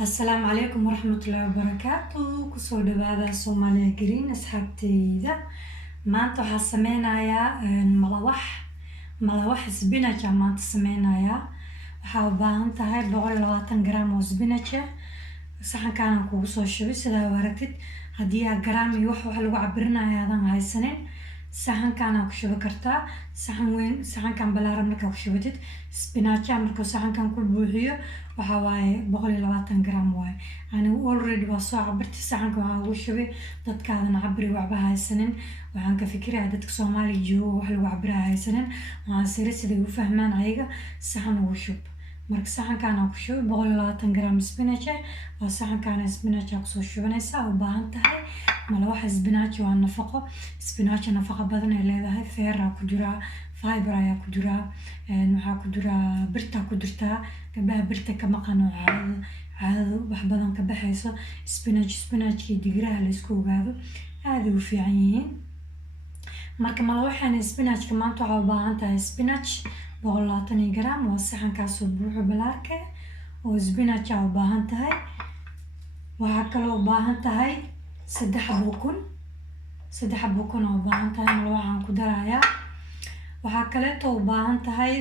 السلام عليكم ورحمة الله وبركاته كسو دبادة سوماليا جرين أصحابتيدا maanta waxaa sameynayaa malawax spinach maanta sameynayaa waxaa u baahan tahay 120 gram oo spinach saxankaan kugu soo shubay sida aragtid hadii aad gram iyo wax lagu cabirinayo aadan haysanin saxankaan ku shubi kartaa saxan weyn saxankaan balaaran markaa ku shubatid spinach markaa saxankaan ku buuxiyo waxa waaye 120 gram waaye ani already waa soo cabirtay saxanka waxaa ugu shubay dadkaadan cabiri waxba haysanin waxaan ka fikirayaa dadka Soomaali jooga wax lagu cabirayo haysanin waxaan siri siday u fahmaan ayaga saxan ugu shub marka saxankaan ku shubay 120 gram spinach waa saxankaan spinach ku soo shubanaysaa u baahan tahay malawax spinach waa nafaqo spinach nafaqo badan ay leedahay feer ku jira fiber ayaa ku jira waxaa ku jira birta ku jirta gabaha birta ka maqan oo caado wax badan ka baxayso spinach digraha la isku ogaado aad u fiican yihiin marka malawaxan spinach ka maanta waxaa u baahan tahay spinach 120 gram waa saxankaas oo buuxo balaarka oo spinach u baahan tahay waxaa kaloo u baahan tahay 3 bukun oo u baahan tahay malawaxan ku darayaa waxaa kale oo u baahan tahay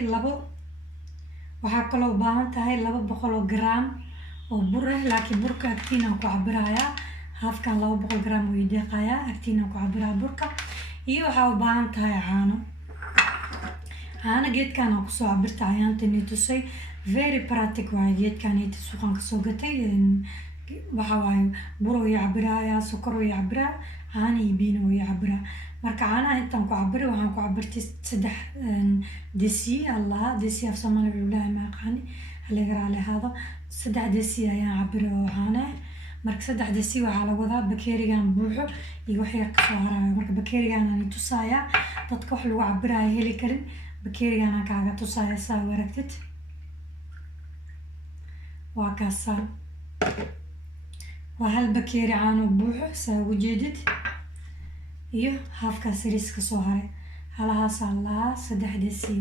200 gram oo bur ah laakiin burka agtiina ku cabirayaa halfkan 200 gram oo deeqaya agtiina ku cabirayaa burka iyo waxaa u baahan tahay caano geedkan ku soo cabirta ayaantii tusay very practical waa geedkan ay suuqan ka soo gatay waxa waaye bur oo cabirayaa sokor oo cabirayaa caano iyo biyo oo cabirayaa marka caanaha intaan ku cabiro waxaan ku cabirtay 3 desi desi af Soomaali wuxuu ma aqaani halaga leehado 3 desi ayaan cabiro caano marka 3 desi waxa la wadaa bakeerigan buuxo iyo wax yar ka soo harayo marka bakeerigan aan tusaya dadka wax lagu cabirayo heli karin bakeerigan aan kaaga tusaya saa aragtid waa kaasa waa hal bakeeri caano buuxo saa ujeedid iyo halfka series ka soo haray halahaas Allah 3 desi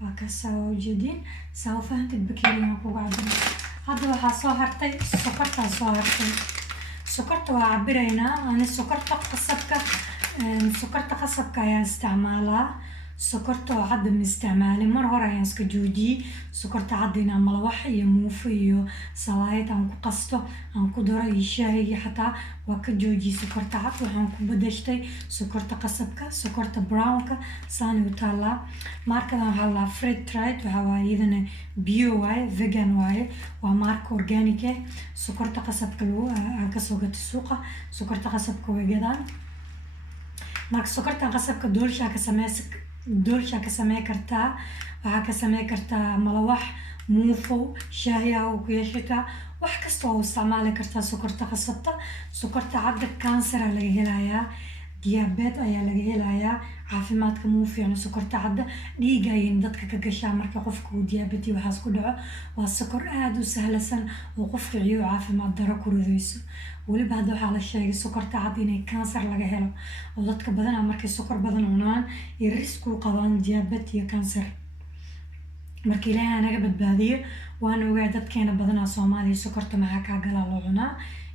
waa kaasa ujeedin saa fahamtid bakeerigan ku cabiro hadda waxaa soo hartay sokorta waa cabiraynaa ani sokorta qasabka ayaan isticmaalaa sokorta oo hadda ma isticmaalin mar hore ayaan iska joojiyey sokorta hadda inaan malawax iyo muufo iyo salaayad aan ku qasto aan ku daro iyo shaahiga xataa waa ka joojiyey sokorta cad waxaan ku bedeshtay sokorta qasabka sokorta brownka saani u taalaa markadan waxaa la Fred Tried waxaa waaye iyadana bio waaye vegan waaye waa marka organic sokorta qasabka aan ka soo gatay suuqa sokorta qasabka way gadaan marka sokorta qasabka doolsha ka samee kartaa waxaa ka samee kartaa malawax muufo shaahiga oo ku yeeshata wax kasta oo isticmaali kartaa sokorta qasabta sokorta cadda cancer laga helayaa diabetes ayaa laga helayaa caafimaadka muu fiicno sokorta cadda dhiiga ay dadka ka gashaa marka qofku diabetes waxaas ku dhaco waa sokor aad u sahlan oo qofka iyo caafimaad daro ku ridayso waliba hadda waxaa la sheegay sokorta cad inay cancer laga helo oo dadka badan markay sokor badan cunaan ay risk u qabaan diabetes iyo cancer markii Ilaahay naga badbaadiyo waan ogaa dadkeena badan Soomaaliya sokorta maxaa ka gala loo cunaa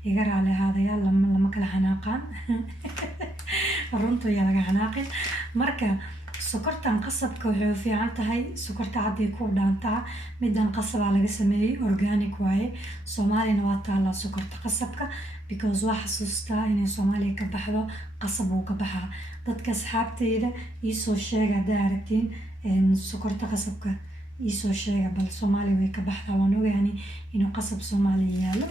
iga raali haadaya lama kala xanaaqaan runtu yaa laga xanaaqin marka sokortan qasabka waxay u fiican tahay sokorta cad ee ku dhaantaa midan qasab laga sameeyay organic waaye Soomaalina waa taala sokorta qasabka because wax xasuustaa inay Soomaaliya ka baxdo qasab uu ka baxaa dadka asxaabteyda ii soo sheega daaragtiin sokorta qasabka ii soo sheega bal Soomaaliya way ka baxdaa waan ogaani inuu qasab Soomaaliya yaalo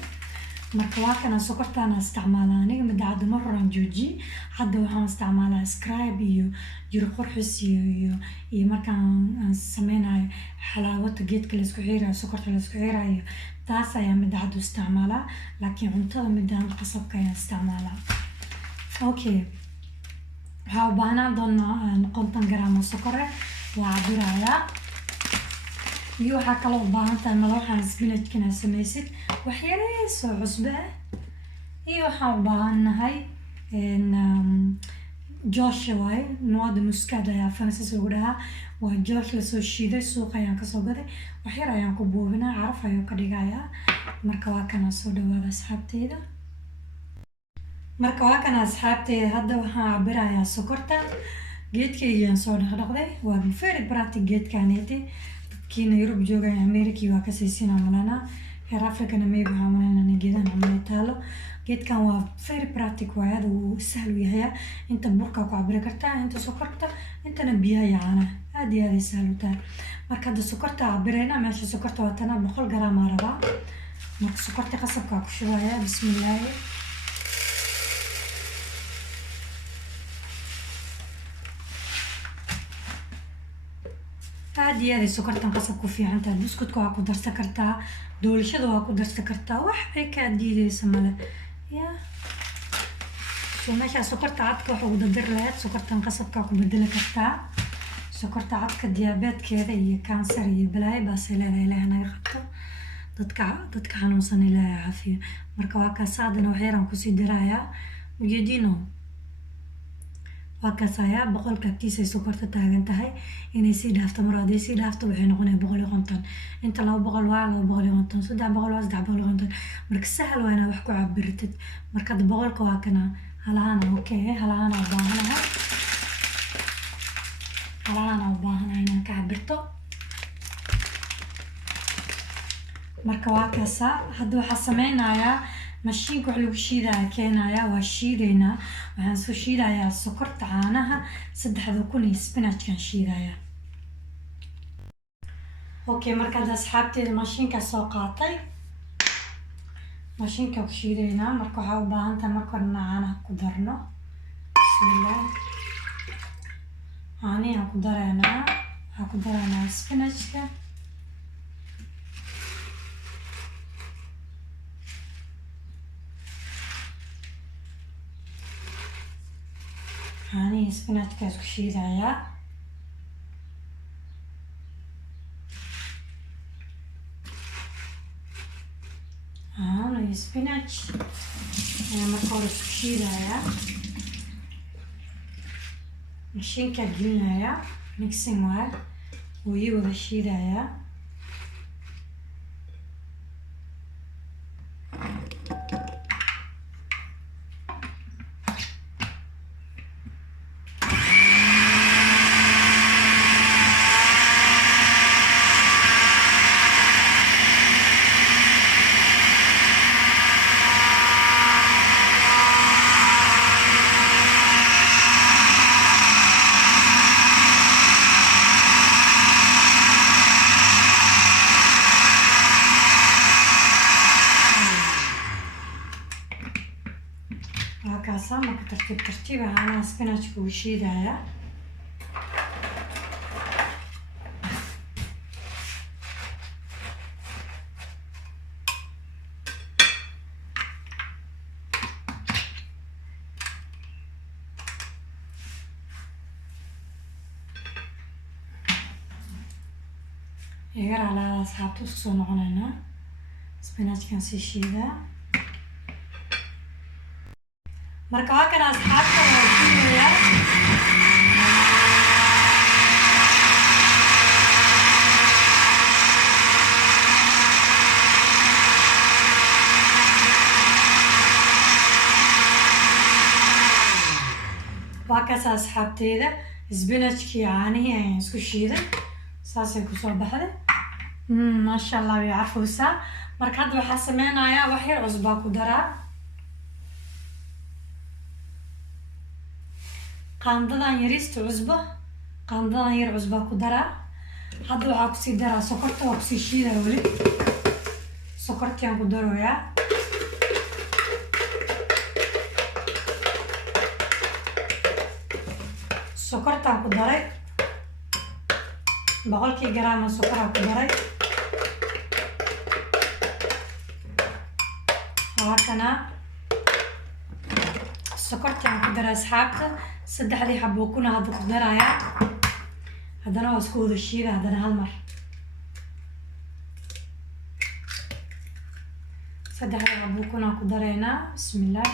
marka waa kana sokortaan isticmaalaa aniga madacad mar horan jooji hadda waxaan isticmaalaa scribe iyo jir qurxis iyo markaan sameynayo xalaawada geedka la isku xiirayo sokorta la isku xiirayo taas ayaa madacad isticmaalaa laakiin cuntada midaan qasabka ayaan isticmaalaa okay waxaa u baahnaan doonaa 50 gram oo sokor waa cabirayaa iyo waxaa kaloo u baahan tahay malawaxan spinachkana samaysid wax yarayso cusbe iyo waxaan u baahanahay Joshua waaye nooda muskada ayaa Francis ugu dhahaa waa joosh la soo shiiday suuq ayaan kasoo gaday wax yar ayaan ku buubinaa caraf ayuu ka dhigayaa marka waa kana soo dhawaada asxaabteyda hadda waxaan cabirayaa sokorta geedkaygiyaan soo dhaqdhaqday waa very practic geedkaneeti dadkiina Yurub joogaan America waa ka siisina malana heer Afrikana maybe waxaan malana geedan camal taalo geedkan waa very practic waayada uu sahal u yahay inta burka ku cabiri kartaa inta sokorta intana biyaha yaana aad iyo aad sahal u tahay marka hadda sokorta cabirayna meesha sokorta waa tan 100 gram araba marka sokorta qasabka ku shubaya bismillaah aad iyo aad sokortan qasab ku fiican tahay buskudka waa ku darsan kartaa doolshada waa ku darsan kartaa wax ay ka diidaysa male ya soo meesha sokorta cadka waxa ugu dar lahayd sokortan qasabka ku bedeli kartaa sokorta cadka diabetekeeda iyo kansar iyo balaayo baas leedahay ilaahay naga qabto dadka xanuunsan ilaahay caafiyo marka waa ka saadana wax yaran ku sii dirayaa ujeedino waa kasaya boqolka agtiisa sokorta taagan tahay inay sii dhaafto mar haddii sii dhaafto waxay noqonaysaa 150 inta 200 waa 250 300 waa 350 marka sahal waa inaad wax ku cabirtid marka boqolka waa kana halaana okay halaana u baahanahay inaan ka cabirto marka waa kasa hadda waxaa sameynayaa mashiinka wax lagu shiidayaa keenaya waa shiideynaa waxaan soo shiidayaa sokorta caanaha 3,000 spinachkan shiidaya okay marka asxaabteeda mashiinka soo qaatay mashiinka ku shiideynaa marka waxaa u baahan tahay marka caanaha ku darno bismillaah caanaha ku dareynaa spinachka caanihi spinachkaas ku shiidayaa caano iyo spinach ayaa marka hore isku shiidayaa mashiinka gelinayaa mixing waa wuu ii wada shiidayaa marka tartiib caanaha spinachka uu shiidayaa igar alaada asxaabta isku soo noqonaynaa spinachkan sii shiidaa marka waa kana asxaabta waa shiidayaa waa kaas asxaabteeda spinachkii caanihii ayaan isku shiiday saasay kusoo baxday maasha Allah way carfaysaa marka hadda waxaa sameynayaa wax yar cusbaa ku daraa qaandadan yarista cusbo qaandadan yar cusbaa ku daraa hadda waxaa kusii daraa sokorta waa kusii shiidaa weli sokortiaan ku daroyaa sokortaan ku daray 100 gram sokoraan ku daray kana sokortaan ku daray asxaabta 3 xabo kuna hadda ku darayaa haddana waa isku wada shiida haddana hal mar 3 xabo kuna ku daraynaa bismillaah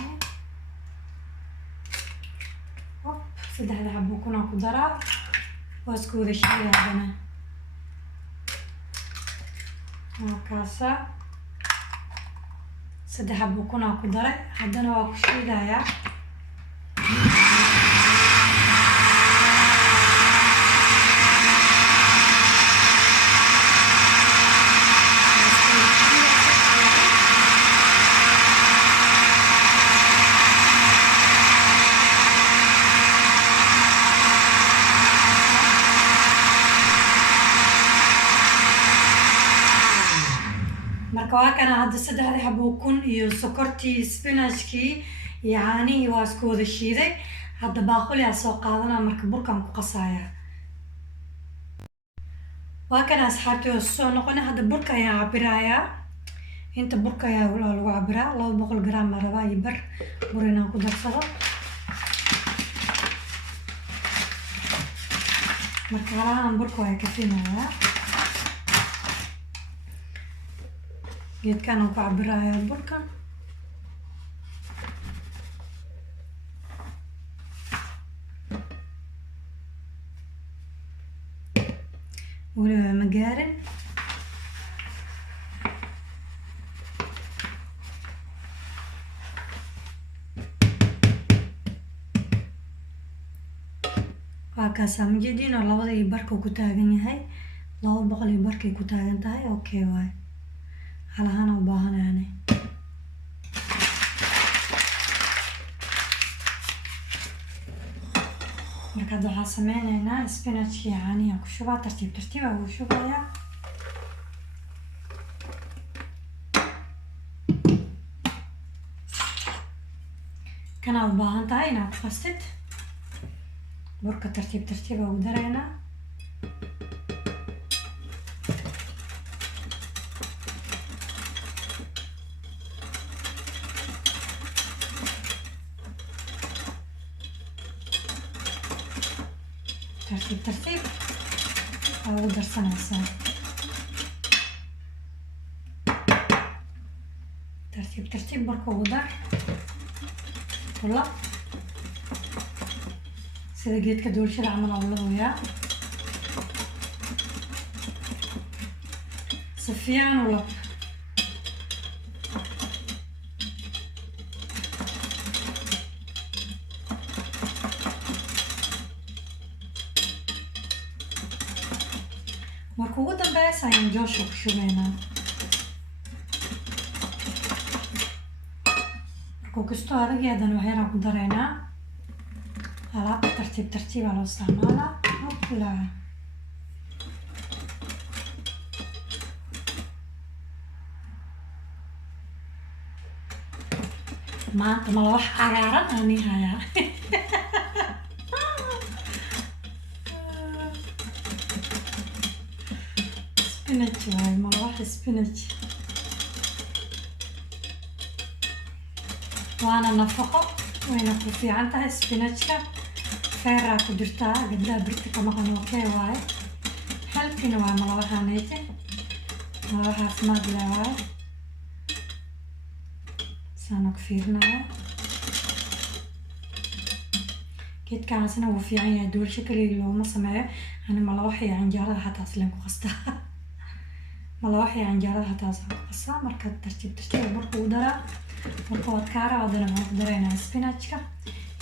3 xabo kuna ku daraa واسكو ذا شيء هذا وكاسة سدح بكون أكو دري حدنا واكو شيء دايا كان هذا سدح حبو كون iyo sokortii spinachkii yaani waa isku wada shiiday hadda baaquli aan soo qaadanaa marka burkan ku qasaya waa kana asxaabtii soo noqonay hadda burka ayaan cabirayaa inta burka ayaa lagu cabiraa 200 gram maraba iyo bar bur inaan ku darsado marka aan burka ay ka fiinayaa geedkan aan ku cabirayaa burka weliba ma gaarin waa kaasa majeedin oo labada iyo barka ku taagan yahay 200 iyo barkay ku taagan tahay okay waay halahan u baahanayne marka waxaan sameynaynaa spinach yaani aan ku shubaa tartiib tartiib aan u shubayaa kana u baahan tahay inaad qastid burka tartiib tartiib aan u dareynaa ترتيب ترتيب أو درسنا سوا ترتيب ترتيب بركو ودار ولا سيدا جيت كدول شي العمل والله وياه سفيان ولا marka ugu dambeys ayaan joosha ku shubaynaa markuu kastoo adageedan waxyaraan ku daraynaa alaabta tartiib tartiibaa loo isticmaalaa hopla maanta mala wax cagaaran aan ii hayaa spinach waay mala wax spinach waana nafaqo wayna ku fiican tahay spinachka feeraa ku jirtaa gabdhaha birta ka maqan okey waaye halkina waa mala waxaanayte mala wax caafimaad leh waaye saana ku fiirinaya geedkaasna wuu fiican yahay doolsho kaliya looma sameeyo ani mala waxay canjeerada xataa isleen ku qastaa mala waxay canjeerada xataa isleen ku qastaa marka tartiib tartiib marka uu daraa marka waad kaa raadana waxaan ku daraynaa spinachka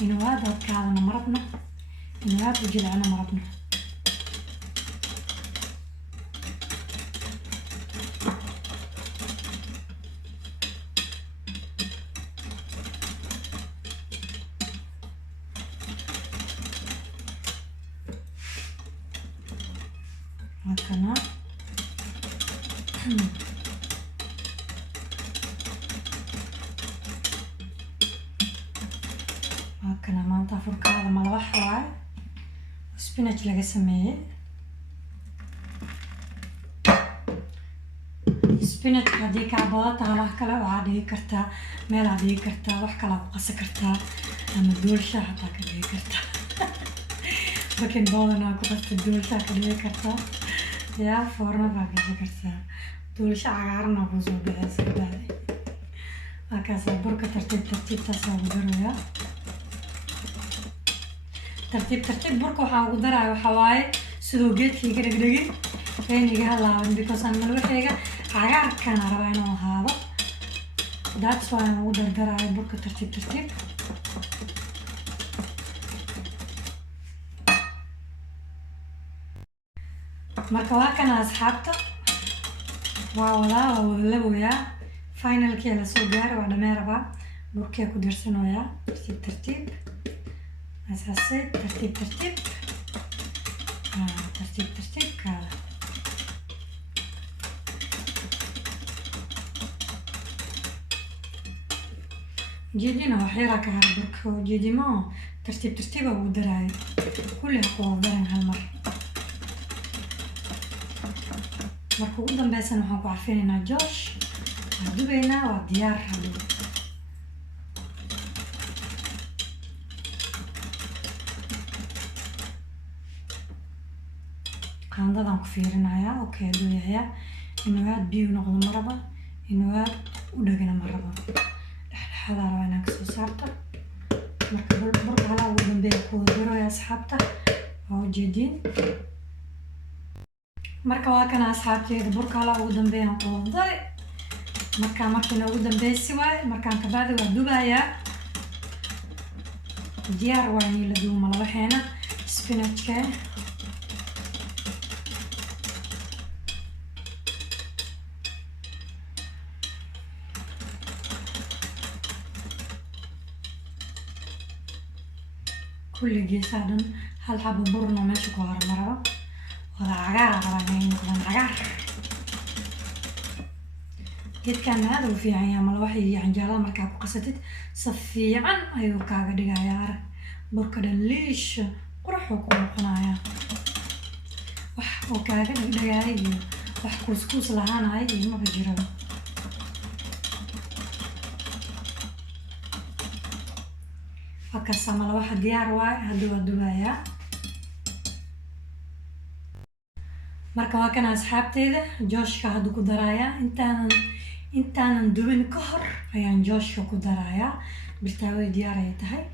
inuu aad adkaadana marabno inuu aad u jilcana marabno هكذا هكذا maanta furkaada mala wax waaye spinach laga sameeyay spinach hadii ka badato wax kale waxaad dhigi kartaa meel aad dhigi kartaa wax kale ku qasi kartaa ama doolsha xataa ka dhigi kartaa bakin badanaa ku qasta doolsha ka dhigi kartaa yaa foorna baa ka dhigi kartaa doolsha cagaaran oo soo bixisa baaday akaas burka tartiib tartiib taas ugu daraya tartiib tartiib burka waxaan ugu daraa waxa waaye sidoo geedkayga dhegdhegin ayniga halaaban because aan malawaxayga cagaarkan rabaa inuu ahaado. That's why aan ugu dardarayo burka tartiib tartiib. marka waa kana asxaabta waa wada laboyaa finalkii la soo gaaray waa dhamee rabaa burkee ku dirsanayaa tartiib tartiib asaasay tartiib tartiib tartiib tartiib kaala جيدينا وحيرة كهربك جيدي ما ترتيب ترتيبه ودراي كلها قوة درن هالمرة marka ugu dambeysana waxaan ku carfinaynaa joosh waan dubaynaa waa diyaar hadhow qaandadaan ku fiirinayaa okay haduu yahayaa inuu aad biyo noqdo ma raba inuu aad u dhagana ma raba dhexdhexaada rabaa inaan kasoo saarto marka burka halaa ugu dambeeya kuwada darooya asxaabta waa ujeediin marka waa kana asxaabteeda burka halaa ugu dambeeyaan kuwada dari markiina ugu dambeysi waaye markaan kabacdi waa dubayaa diyaar waa inii la dubo malawaxeena spinachka kulli geesaha dhan hal xabo burna meesha ku hara maraba wada cagaar rabaa inay noqdaan cagaar geedkan aad u fiican yahay malawaxa iyo canjeelada markaa ku qasatid si fiican ayuu kaaga dhigayaa arag burka dhan liish quruxuu ku noqonayaa wax oo kaaga dhigdhigaya iyo wax kuuskuus lahaanaya iyo maba jiraba wakasa malawaxa diyaar waaye hadda waa dubayaa marka waa kana asxaabteyda jooshka hadda ku darayaa intaanan dubin ka hor ayaan jooshka ku darayaa birtaaway diyaar ay tahay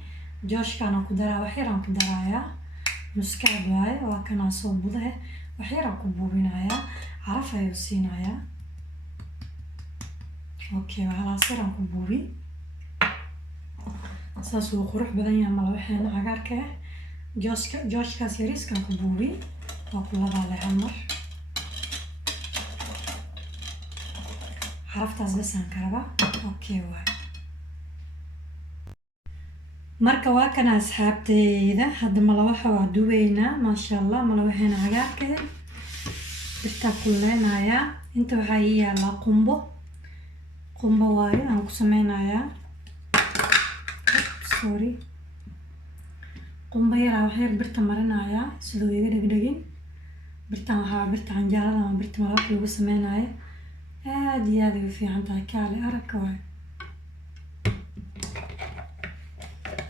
jooshkaana ku daraa wax yaraan ku darayaa muskaad waaye waa kanaa soo budahe wax yaraan ku buubinayaa caraf ayuu siinayaa okay halaas yaraan ku buubi saas uu qurux badan yahay malawaxeena cagaarka ah jooshkaas yariiskan ku buubi waa ku labaale hal mar caraftaas basaan ka rabaa okay waay marka waa kana asxaabteyda hadda malawaxa waa dubaynaa maasha allah malawaxeena cagaarka ah birtaa kuleynayaa inta waxaa ii yaalaa qumbo waaye aan ku sameynayaa sorry qumbo yaraa wax yar birta marinayaa sidoo iga dhegdhegin birtan waxaa birta canjeelada ama birta malawaxa lagu sameynayo aad iyo aad ay u fiican tahay kaale aragka waay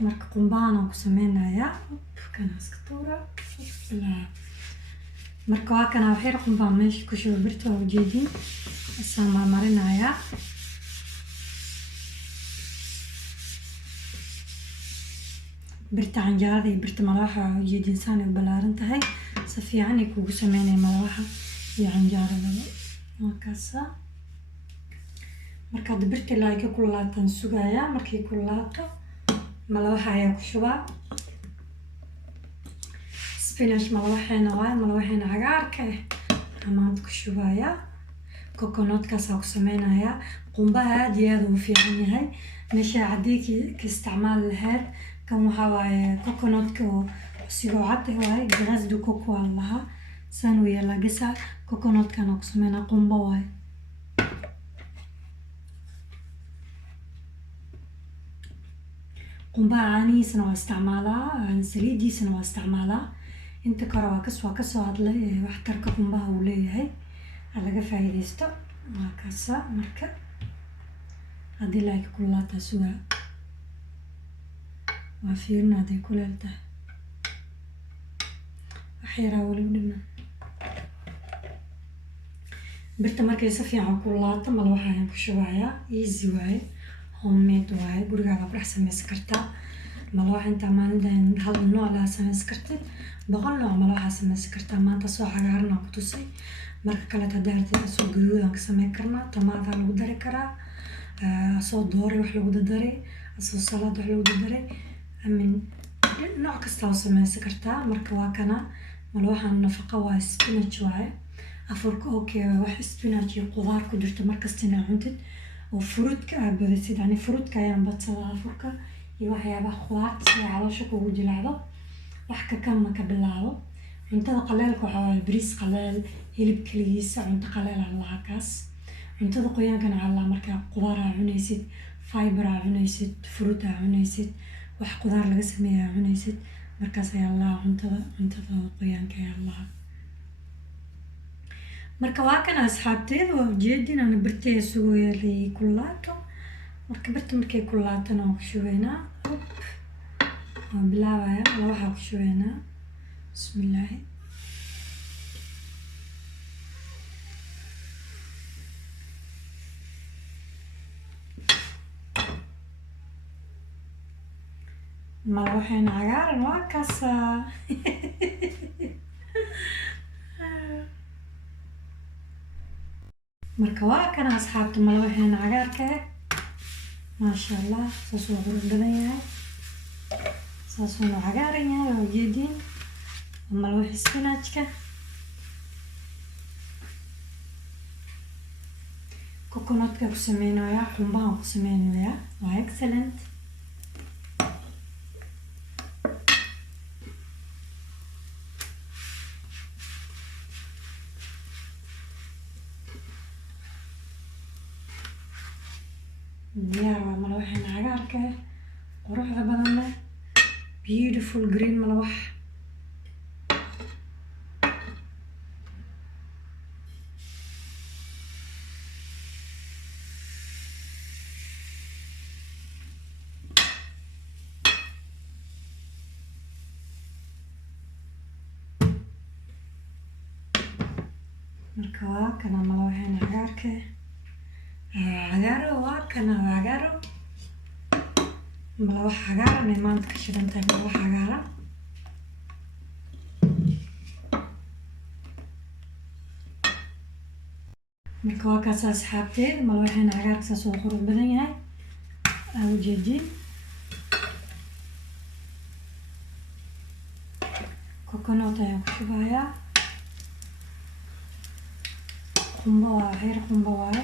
marka qumbahan aan ku sameynayaa kana iska tuura marka waa kana wax yar qumbaan meesha ku shuba birta waa ujeedin isaan marmarinayaa birta canjeelada iyo birta malawaxa waa ujeedin saan ay u ballaaran tahay si fiican ay kugu sameynaya malawaxa iyo canjeeladaba markaasa marka hadda birta ilaa ay ka kululaataan sugayaa markay kululaato malawaxa ayaa ku shubaa spinach malawaxeena waaye malawaxeena cagaarka ah amaanta ku shubayaa coconutkaasa ku sameynayaa qumbaha aad iyo aad uu fiican yahay meesha haddii ka isticmaali lahayd kan waxaa waaye coconutka oo sigoo cad waaye grace du coco waa lahaa saan u yeelaa gasa coconutkana ku sameynaa qumbo waaye qumbaha caanihiisana waa isticmaalaa saliidiisana waa isticmaalaa inta kore waa kasoo hadlay waxtarka qumbaha uu leeyahay laga faa'iideysto waa kaasa marka haddii laaki kululaataa sugaa waa fiirina hadday kuleel tahay wax yaraa weli u dhiman birta markay si fiican kululaato malawaxa ayaan ku shubayaa easy waaye homemade waaye gurigaaga ku dhex sameysan kartaa malawax intaa maalintan hal nooc laa samaysan kartid 100 nooc malawaxa samaysan kartaa. maanta soo cagaaran aan ku tusay, marka kale hadaa rabtid soo gaduud aan ka samayn karnaa. tomaataa lagu dari karaa, soo doore wax lagu daray, soo salaad wax lagu daray, nooc kasta oo samaysan kartaa. marka waa kana malawaxan nafaqo waa spinach waaye. afurka okay wax spinach iyo qudaar ku jirto markasta inaad cuntid oo fruitka aad badisid. yani fruitka ayaan badsadaa afurka iyo waxyaabaha qudaarta si caloosha kugu jilacdo. wax kakalna ka bilaabo. cuntada qaleelka waxaa waaye bariis qaleel, hilib kaligiisa, cunto qaleel aan lahaa kaas. cuntada qoyaankana waxaa lahaa markaa qudaar aa cunaysid, fiber aa cunaysid, fruit aa cunaysid, wax qudaar laga sameeya aa cunaysid, markaas ayaa lahaa cuntada qoyaanka ayaa lahaa. marka waa kana asxaabteeda waa ujeedin ana birtaya sugo yeelay kulaato. marka birta markay kulaatana waan ku shubaynaa. waan bilaabaya waxaa ku shubaynaa. bismillaahi. malawaxeena cagaaran waa kaasaa. marka waa kana asxaabta malawaxeena cagaarka maasha allah saas waa qurux badan yahay, saas waa cagaaran yahay. waa ujeediin malawax spinachka. coconutka ku sameynaya, qumbahan ku sameynaya, waa excellent. diyaar waa malawaxeena cagaarka quruxda badan leh, beautiful green malawax. marka waa kana malawaxeena cagaarka cagaaro. waa kana waa cagaaro, malawax cagaaran ay maanta ka shidan tahay. malawax cagaaran marka waa kaas asxaabteed malawaxeena cagaarka saas oo qurux badan yahay aa ujeediin. coconut ayaan ku shubayaa. qumbo waa xeer qumbo waaye.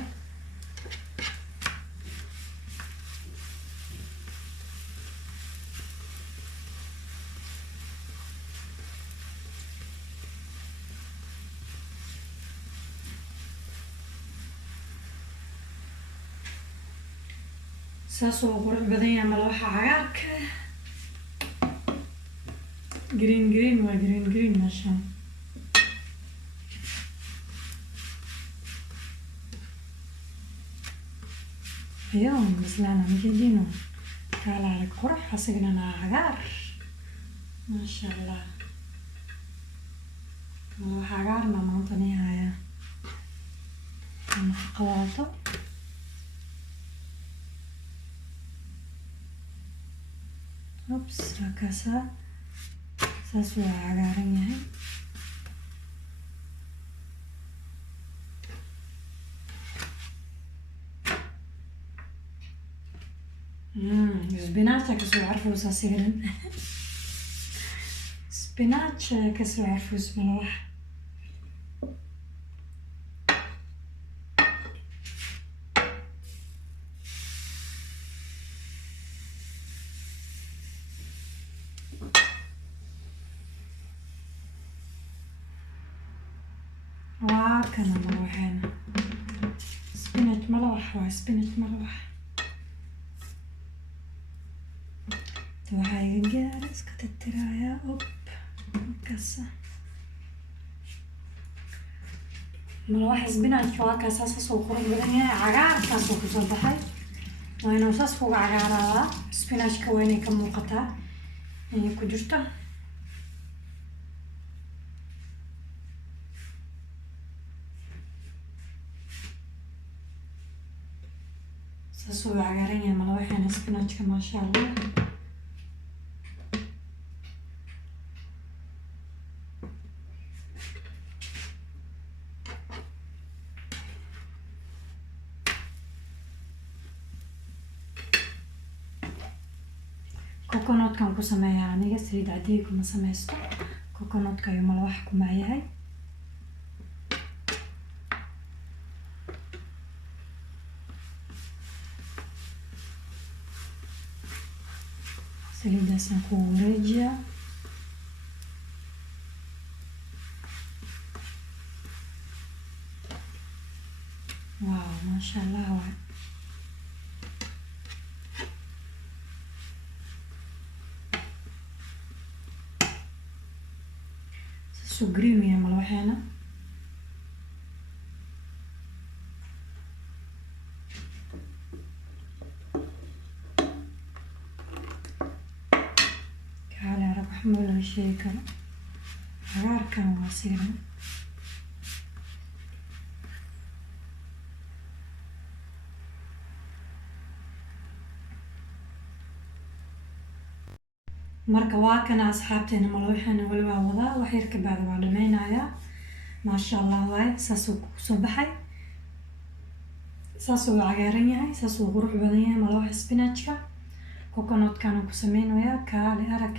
saas oo qurux badan yahay malawaxa cagaarka. green waa green meeshaan. ayuun bislaana majeediino kaala arag qurux asigana cagaar maasha allah. malawax cagaarna maanta ni haya nafaqo wadato. waa kaasaa saas waa cagaaran yahay. spinach kasoo carfaysa sigaran. spinach kasoo carfaysa malawax. waa kana malawaxeena spinach malawax waa spinach malawax. waxaa iga gaara iska tirtirayaa markaasa malawax spinachka waa kaasa saas oo qurux badan yahay. cagaarkaas oo kusoo baxay waa inuu saas kuga cagaaraadaa. spinachka waa inay ka muuqataa inay ku jirto. saas oo cagaaran yahay malawaxeena spinachka maasha allah. coconutkan ku sameeyaa aniga saliid caadiga kuma sameysto coconutka ayuu malawax ku maayahay saliidaasaan ku wareejiyaa waaw maasha allah waay soo grimiya malawaxeena kaale arag wax ma laga sheegi karo cagaarkan waa sigan marka waa kana asxaabteena malawaxeena wali waa wadaa wax yar ka bacda waa dhameynayaa maasha allah waay saasuu kusoo baxay saasuu cagaaran yahay saasuu qurux badan yahay malawax spinachka coconutkan ku sameynayaa kaale arag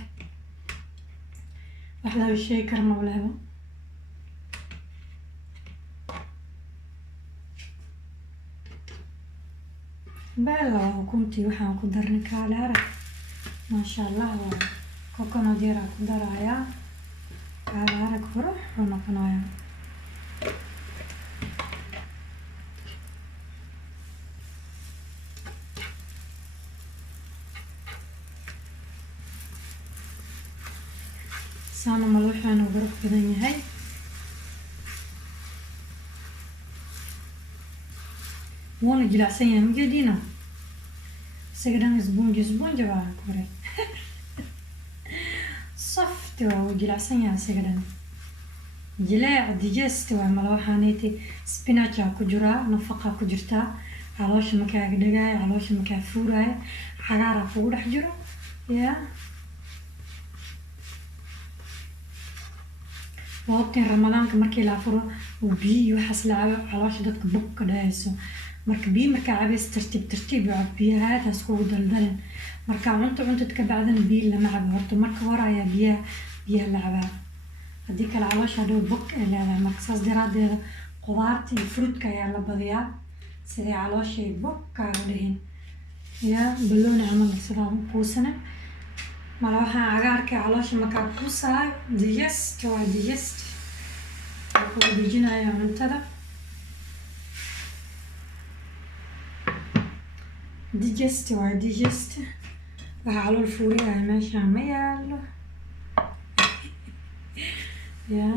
wax laga sheegi karna walaba bella ukuntii waxaan ku darnay kaale arag maasha allah waay coconut yaraa ku darayaa kaale arag hore wuxuu noqonayaa saana malawaxeena qurux badan yahay wuuna jilicsan yahay majeediina isaga dhan isbuunji baa kore safti waa uu jilicsan yahay isaga dhan jileec digest waa malawaxaaniti spinacha ku jiraa nafaqa ku jirtaa caloosha makaaga dhagaaya caloosha makaa fuuraya cagaara kugu dhex jiro ya waqtigan ramadaanka markii la afuro oo biyo iyo waxaas la cabo caloosha dadka bug ka dhahayso marka biyo markaa cabays tartiib u cab biyahaadaas kugu daldalen markaa cuntad ka bacdana biyo lama cabo horta marka hore ayaa biyaha la cabaa haddii kale caloosha hadhow bug ay leedahay marka saas daraadeeda qudaarta iyo fruitka ayaa la badiyaa siday caloosha ay bug kaaga dhihin ya balooni camal sidaa kuusana malawaxan cagaarka caloosha markaa kuusaayo digest wuxuu dejinaya cuntada digest waxa calool fuuriyahay meeshaan ma yaalo ya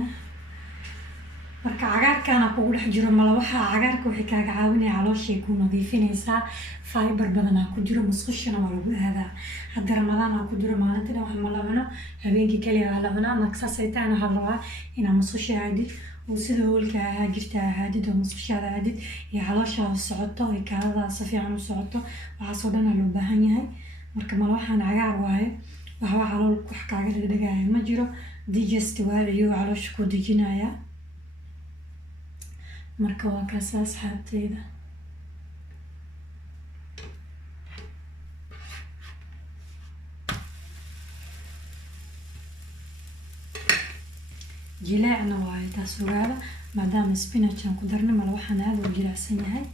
marka cagaarkaana kugu dhex jiro malawaxa cagaarka waxay kaaga caawinaya calooshay ku nadiifinaysaa fiber badanaa ku jiro musqushana waa lagu aadaa hadda ramadaan aa ku jiro maalintii dhan wax ma la cuno habeenkii kaliya waa la cunaa marka saasay tahayna waxaa la rabaa inaa musqusha aadid oo sida hoolka ahaa jirta ahaadid oo musqushaada aadid iyo calooshaada socoto ay kaadada si fiican u socoto waxaasoo dhan aa loo baahan yahay marka malawaxan cagaar waaye waxba calool wax kaaga dhegdhegaya ma jiro digest waa ayuu caloosha ku dejinaya marka waa kaasa asxaabteyda jileecna waaye taas ogaada maadaama spinach aan ku darnay malawaxan aad u jilicsan yahay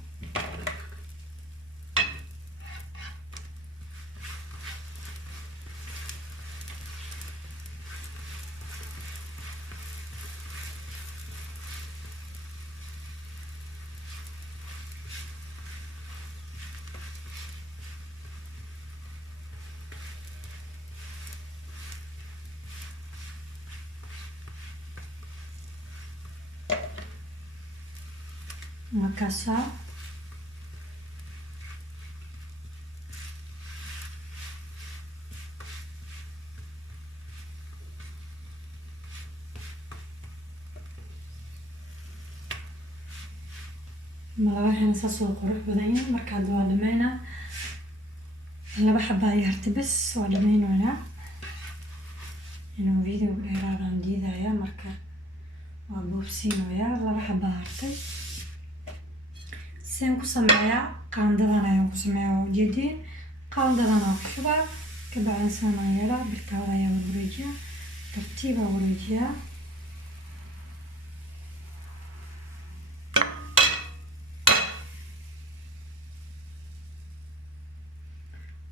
markaasa malawaxana saas oo qurux badan yahay marka hadda waa dhameynaa laba xabaa ay hartay bes waa dhameynaynaa inuu video dheeraadaan diidaya marka waa boobsiinayaa laba xabaa hartay seen ku sameeyaa qaandadan ayaan ku sameeyaa ujeediin qaandadan aan ku shubaa كبعدين سانا يلا برتاولا يا ورجيا ترتيبة ورجيا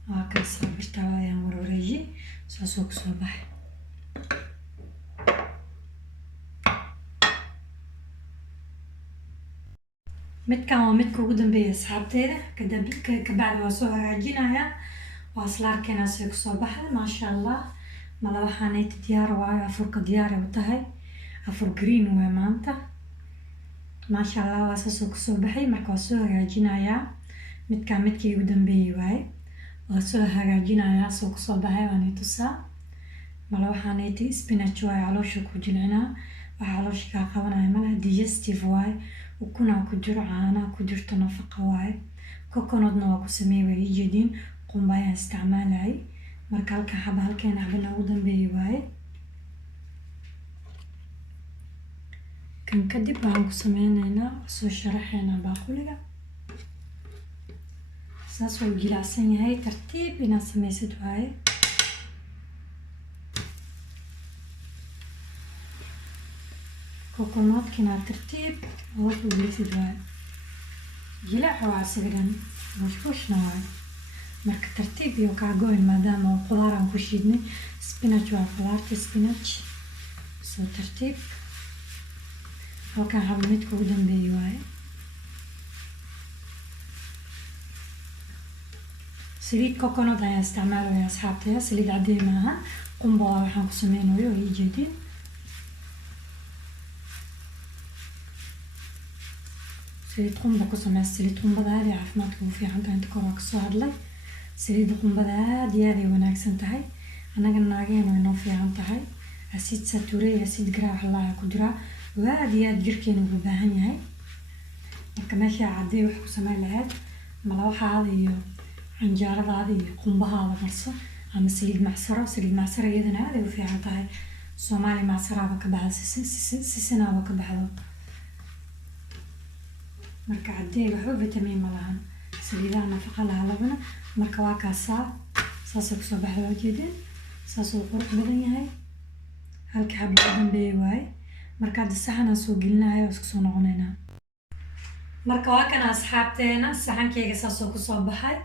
هكذا برتاولا يا ورجي ساسوك صباح midkan waa midka ugu dambeeya asxaabteeda kabacdi waa soo hagaajinaya waa isla arkaynaa say kusoo baxda maasha allah mala waxaanayta diyaar waayo afurka diyaaray u tahay afur green waa maanta maasha allah waa saasoo kusoo baxay marka waa soo hagaajinayaa midkan midkii ugu dambeeyay waaye waa soo hagaajinayaa soo kusoo baxay waanay tusaa mala waxaanayta spinach waaye caloosha ku jilcinaa waxaa caloosha kaa qabanaya malaha digestive waaye ukuna ku jiro caana ku jirto nafaqa waaye coconutna waa ku sameeyay way jeedin qumba ayaan isticmaalay marka halka halkeen xabana ugu dambeeyay waaye kan kadib waxaan ku sameynaynaa soo sharaxaynaa baaquliga saas oo jilicsan yahay tartiib inaad samaysid waaye coconut-kina tartiib hoos u gelisid waaye jilac waa asigan bushbushna waaye marka tartiib iyo kaagoyn maadaama qudaar aan ku shiidnay spinach waa qudaarta spinach soo tartiib halkan xabo midka ugu dambeeyay waaye saliid coconut ayaan isticmaalaya asxaabtaya saliid caddeey maaha qumba waxaan ku sameynayo oo ii jeedin saliid qumba ku sameysa saliid qumbada aad ay caafimaadka ugu fiican tahay inta kor waa kasoo hadlay saliidda qumbada aad iyo aad ay wanaagsan tahay annaga naageen way noo fiican tahay acid saturé acid gras waxa ku jira waa aad iyo aad jirkeena ugu baahan yahay marka meesha caddee wax ku sameyn lahayd malawaxaada iyo canjaaradaada iyo qumbahaada marso ama saliid macsaro iyadana aad ay u fiican tahay soomaali macsaraaba ka baxda sisinaaba ka baxdo marka caddee waxba vitamin ma lahan saliidaha nafaqa laha labana marka waa kaasaa saasay kusoo baxda waa jeedeen saasuu qurux badan yahay halka xabo ugu dambeeya waaye marka hadda saxanaan soo gelinaya oo isku soo noqonaynaa marka waa kana asxaabteena saxankeyga saasoo kusoo baxay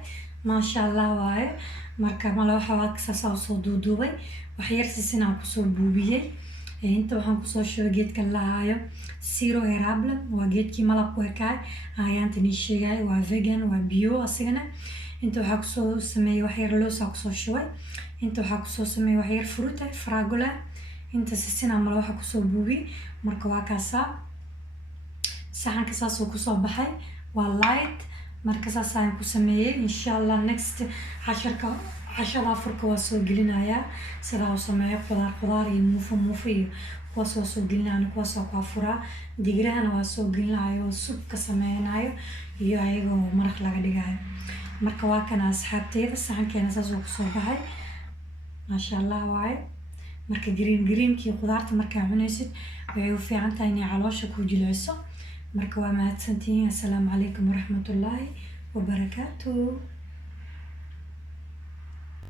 maasha allah waaye marka mala waxa saasaa usoo duuduubay waxyar sisinaan kusoo buubiyey inta waxaan kusoo shubay geedka lahaayo siro erable waa geedkii malabku ekaay ayaanta nii sheegay waa vegan waa bio asigana inta waxaa kusoo sameeyay waxyar loosaa kusoo shubay inta waxaa kusoo sameeyay waxyar fruta fragula inta sisinaa mala waxa kusoo buubiyey marka waa kaasaa saxanka saasoo kusoo baxay waa light marka saas ayaan ku sameeyey insha allah next cashada afurka waa soo gelinayaa sidaa u sameeyo qudaar iyo muufo iyo kuwaas waa soo gelinaya kuwaas waa ku afuraa digirahana waa soo gelinayo oo subka sameynayo iyo ayagoo maraq laga dhigayo marka waa kana asxaabteeda saxankeena saasoo kusoo baxay maasha allah waaye marka greenkii qudaarta markaa cunaysid waxay u fiican tahay inay caloosha ku jilciso marka waa mahadsantihiin assalaamu calaykum waraxmatullaahi wabarakaatuh